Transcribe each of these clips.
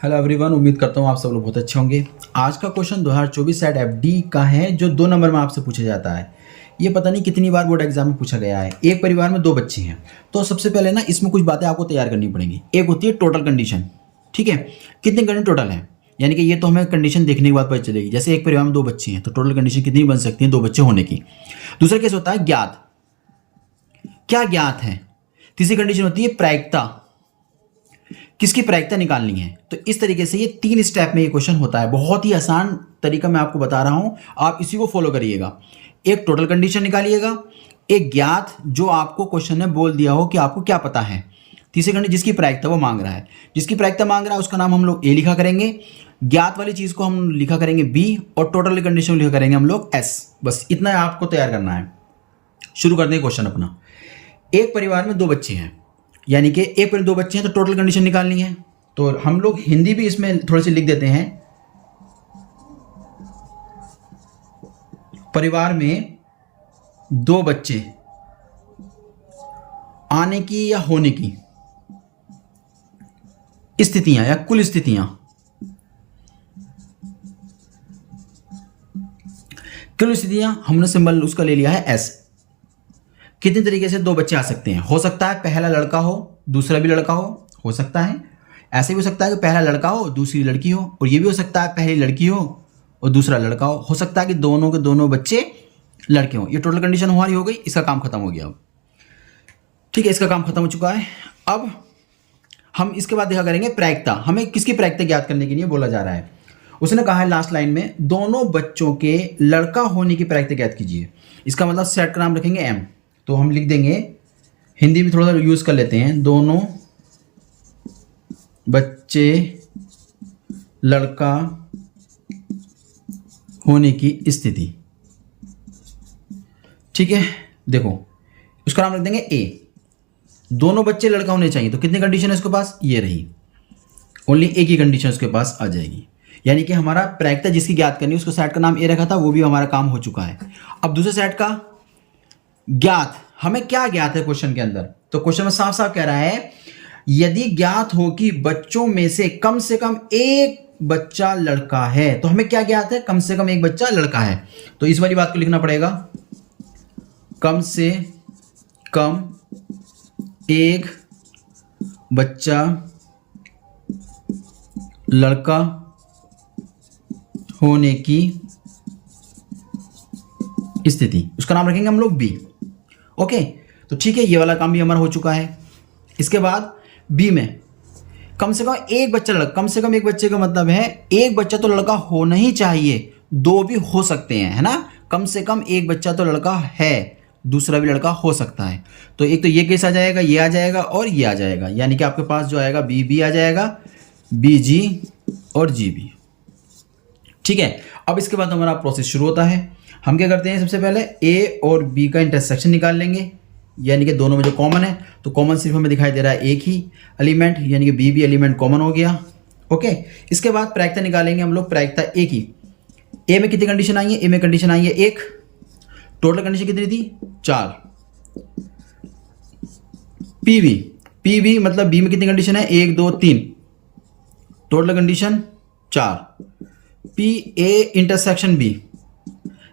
Hello everyone, उम्मीद करता हूँ आप सब लोग बहुत अच्छे होंगे। आज का क्वेश्चन 2024 सेट एफडी का है जो 2 नंबर में आपसे पूछा जाता है। ये पता नहीं कितनी बार बोर्ड एग्जाम में पूछा गया है। एक परिवार में 2 बच्चे हैं, तो सबसे पहले ना इसमें कुछ बातें आपको तैयार करनी पड़ेंगी। एक होती है टोटल कंडीशन, ठीक है, कितनी कंडीशन टोटल है, यानी कि ये तो हमें कंडीशन देखने के बाद पता चलेगी। जैसे एक परिवार में 2 बच्चे हैं तो टोटल कंडीशन कितनी बन सकती है 2 बच्चे होने की। दूसरा केस होता है ज्ञात, क्या ज्ञात है। तीसरी कंडीशन होती है प्रायिकता, किसकी प्रायिकता निकालनी है। तो इस तरीके से ये 3 स्टेप में ये क्वेश्चन होता है। बहुत ही आसान तरीका मैं आपको बता रहा हूं, आप इसी को फॉलो करिएगा। एक टोटल कंडीशन निकालिएगा, एक ज्ञात जो आपको क्वेश्चन ने बोल दिया हो कि आपको क्या पता है, तीसरी कंडीशन जिसकी प्रायिकता वो मांग रहा है। जिसकी प्रायिकता मांग रहा है उसका नाम हम लोग ए लिखा करेंगे, ज्ञात वाली चीज को हम लिखा करेंगे बी, और टोटल कंडीशन लिखा करेंगे हम लोग एस। बस इतना आपको तैयार करना है। शुरू करते हैं क्वेश्चन अपना। एक परिवार में 2 बच्चे हैं, यानी कि एक पर 2 बच्चे हैं तो टोटल कंडीशन निकालनी है। तो हम लोग हिंदी भी इसमें थोड़ी सी लिख देते हैं। परिवार में 2 बच्चे आने की या होने की स्थितियां या कुल स्थितियां, हमने सिंबल उसका ले लिया है एस। कितने तरीके से 2 बच्चे आ सकते हैं। हो सकता है पहला लड़का हो दूसरा भी लड़का हो सकता है। ऐसे भी हो सकता है कि पहला लड़का हो दूसरी लड़की हो, और ये भी हो सकता है पहली लड़की हो और दूसरा लड़का हो सकता है कि दोनों के दोनों बच्चे लड़के हों। ये टोटल कंडीशन हमारी हो गई, इसका काम खत्म हो गया। अब ठीक है, इसका काम खत्म हो चुका है। अब हम इसके बाद देखा करेंगे प्रायिकता। हमें किसकी प्रायिकता ज्ञात करने के लिए बोला जा रहा है। उसने कहा है लास्ट लाइन में दोनों बच्चों के लड़का होने की प्रायिकता ज्ञात कीजिए। इसका मतलब सेट का नाम रखेंगे एम, तो हम लिख देंगे, हिंदी में थोड़ा सा यूज कर लेते हैं, दोनों बच्चे लड़का होने की स्थिति। ठीक है, देखो उसका नाम रख देंगे ए। दोनों बच्चे लड़का होने चाहिए, तो कितनी कंडीशन है उसके पास, ये रही। ओनली एक ही कंडीशन उसके पास आ जाएगी, यानी कि हमारा प्रायिकता जिसकी ज्ञात करनी उसको सेट का नाम ए रखा था, वो भी हमारा काम हो चुका है। अब दूसरे सेट का ज्ञात, हमें क्या ज्ञात है क्वेश्चन के अंदर। तो क्वेश्चन में साफ साफ कह रहा है यदि ज्ञात हो कि बच्चों में से कम एक बच्चा लड़का है। तो हमें क्या ज्ञात है, कम से कम एक बच्चा लड़का है। तो इस वाली बात को लिखना पड़ेगा, कम से कम एक बच्चा लड़का होने की स्थिति, उसका नाम रखेंगे हम लोग बी। ओके, तो ठीक है, ये वाला काम भी हमारा हो चुका है। इसके बाद बी में कम से कम एक बच्चा लड़का, कम से कम एक बच्चे का मतलब है एक बच्चा तो लड़का होना ही चाहिए, 2 भी हो सकते हैं, है ना। कम से कम एक बच्चा तो लड़का है, दूसरा भी लड़का हो सकता है। तो एक तो ये केस आ जाएगा, ये आ जाएगा और ये आ जाएगा, यानी कि आपके पास जो आएगा बी बी आ जाएगा, बी जी और जी बी। ठीक है, अब इसके बाद हमारा प्रोसेस शुरू होता है। हम क्या करते हैं, सबसे पहले ए और बी का इंटरसेक्शन निकाल लेंगे, यानी कि दोनों में जो कॉमन है, तो कॉमन सिर्फ हमें दिखाई दे रहा है एक ही एलिमेंट, यानी कि बी एलिमेंट कॉमन हो गया। ओके, इसके बाद प्रायिकता निकालेंगे हम लोग, प्रायिकता ए की। ए में कितनी कंडीशन आई है, ए में कंडीशन आई है 1, टोटल कंडीशन कितनी थी 4। पी मतलब बी में कितनी कंडीशन है 1 2 3, total condition 4। P A intersection B,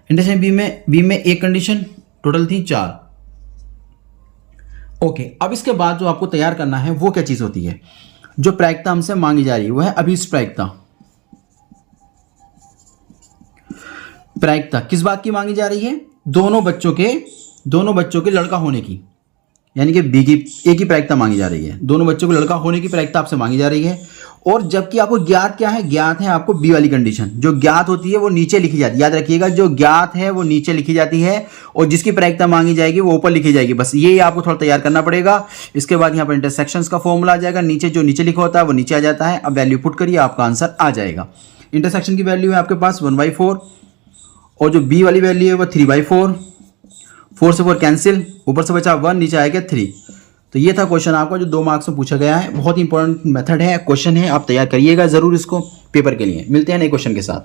intersection B में एक कंडीशन, टोटल थी 4। ओके, अब इसके बाद जो आपको तैयार करना है वो क्या चीज होती है, जो प्रायिकता हमसे मांगी जा रही है वो है अभीष्ट प्रायिकता। प्रायिकता किस बात की मांगी जा रही है, दोनों बच्चों के लड़का होने की, यानी कि बी की ए की प्रायिकता मांगी जा रही है। दोनों बच्चों को लड़का होने की प्रायिकता आपसे मांगी जा रही है। और जबकि आपको ज्ञात क्या है, ज्ञात है आपको बी वाली कंडीशन। जो ज्ञात होती है वो नीचे लिखी जाती है, याद रखिएगा, जो ज्ञात है वो नीचे लिखी जाती है और जिसकी प्रायिकता मांगी जाएगी वो ऊपर लिखी जाएगी। बस ये आपको थोड़ा तैयार करना पड़ेगा। इसके बाद यहाँ पर इंटरसेक्शंस का फॉर्मूला आ जाएगा, नीचे जो नीचे लिखा होता है वो नीचे आ जाता है। अब वैल्यू पुट करिए, आपका आंसर आ जाएगा। इंटरसेक्शन की वैल्यू है आपके पास 1/4 और जो बी वाली वैल्यू है वो 3/4। 4 से 4 कैंसिल, ऊपर से बचा 1, नीचे आएगा 3। तो ये था क्वेश्चन आपका जो 2 मार्क्स में पूछा गया है। बहुत ही इंपॉर्टेंट मेथड है, क्वेश्चन है, आप तैयार करिएगा जरूर इसको पेपर के लिए। मिलते हैं नए क्वेश्चन के साथ।